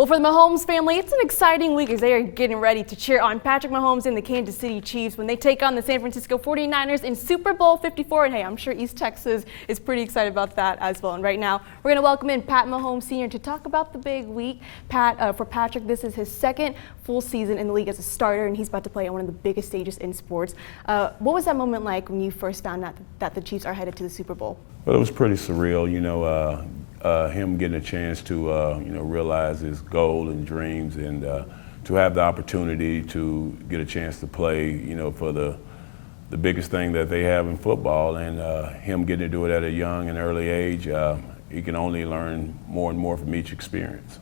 Well, for the Mahomes family, it's an exciting week as they are getting ready to cheer on Patrick Mahomes and the Kansas City Chiefs when they take on the San Francisco 49ers in Super Bowl 54. And hey, I'm sure East Texas is pretty excited about that as well. And right now, we're going to welcome in Pat Mahomes Sr. to talk about the big week. Pat, for Patrick, this is his second full season in the league as a starter, and he's about to play on one of the biggest stages in sports. What was that moment like when you first found out that the Chiefs are headed to the Super Bowl? Well, it was pretty surreal, him getting a chance to, realize his goal and dreams, and to have the opportunity to get a chance to play, for the biggest thing that they have in football, and him getting to do it at a young and early age. He can only learn more and more from each experience.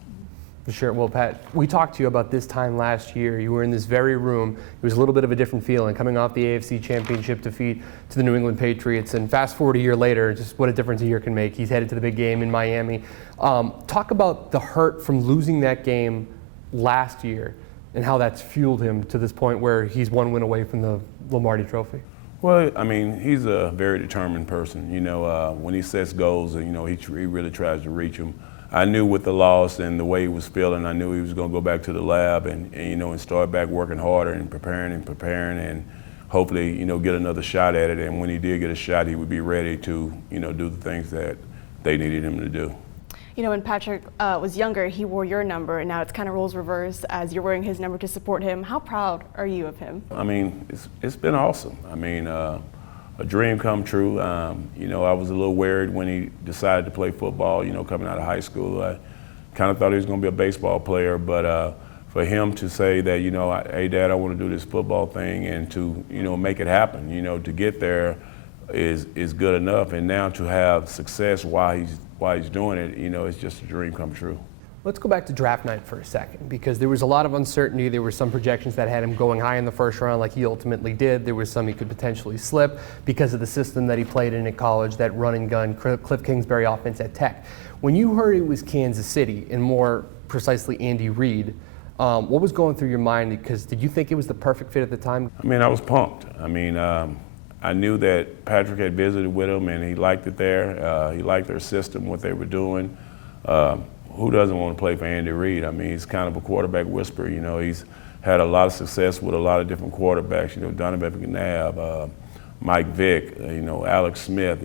For sure. Well, Pat, we talked to you about this time last year. You were in this very room. It was a little bit of a different feeling coming off the AFC Championship defeat to the New England Patriots. And fast forward a year later, just what a difference a year can make. He's headed to the big game in Miami. Talk about the hurt from losing that game last year and how that's fueled him to this point where he's one win away from the Lombardi Trophy. Well, I mean, he's a very determined person. When he sets goals, he really tries to reach them. I knew with the loss and the way he was feeling, I knew he was going to go back to the lab and start back working harder and preparing and hopefully, get another shot at it. And when he did get a shot, he would be ready to, do the things that they needed him to do. When Patrick was younger, he wore your number, and now it's kind of roles reversed as you're wearing his number to support him. How proud are you of him? I mean, it's been awesome. I mean, a dream come true. I was a little worried when he decided to play football, coming out of high school. I kind of thought he was going to be a baseball player, but for him to say that, hey, Dad, I want to do this football thing, and to, make it happen, to get there is good enough. And now to have success while he's doing it, it's just a dream come true. Let's go back to draft night for a second, because there was a lot of uncertainty. There were some projections that had him going high in the first round like he ultimately did. There was some he could potentially slip because of the system that he played in at college, that run and gun Cliff Kingsbury offense at Tech. When you heard it was Kansas City, and more precisely Andy Reid, what was going through your mind? Because did you think it was the perfect fit at the time? I mean, I was pumped. I mean, I knew that Patrick had visited with him and he liked it there. He liked their system, what they were doing. Who doesn't want to play for Andy Reid? I mean, he's kind of a quarterback whisperer. He's had a lot of success with a lot of different quarterbacks. Donovan McNabb, Mike Vick, Alex Smith.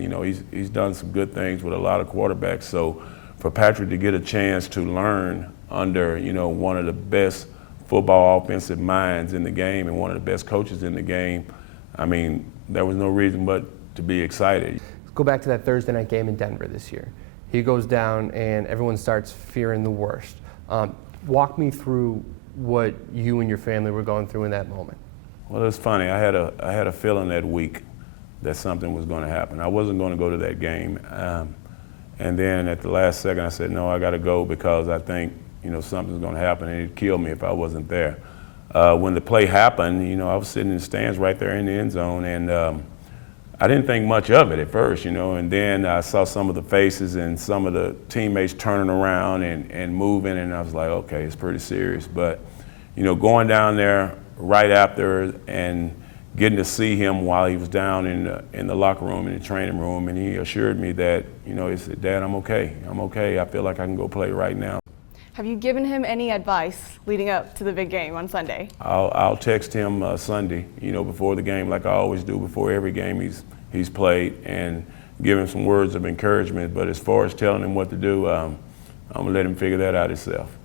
He's done some good things with a lot of quarterbacks. So for Patrick to get a chance to learn under, one of the best football offensive minds in the game and one of the best coaches in the game, I mean, there was no reason but to be excited. Let's go back to that Thursday night game in Denver this year. He goes down and everyone starts fearing the worst. Walk me through what you and your family were going through in that moment. Well, it's funny. I had a feeling that week that something was going to happen. I wasn't going to go to that game. And then at the last second, I said, no, I got to go because I think, something's going to happen and it'd kill me if I wasn't there. When the play happened, I was sitting in the stands right there in the end zone, and I didn't think much of it at first, and then I saw some of the faces and some of the teammates turning around and moving, and I was like, okay, it's pretty serious. But, going down there right after and getting to see him while he was down in the locker room, in the training room, and he assured me that, he said, Dad, I'm okay. I'm okay. I feel like I can go play right now. Have you given him any advice leading up to the big game on Sunday? I'll text him Sunday, before the game, like I always do before every game he's played, and give him some words of encouragement. But as far as telling him what to do, I'm gonna let him figure that out himself.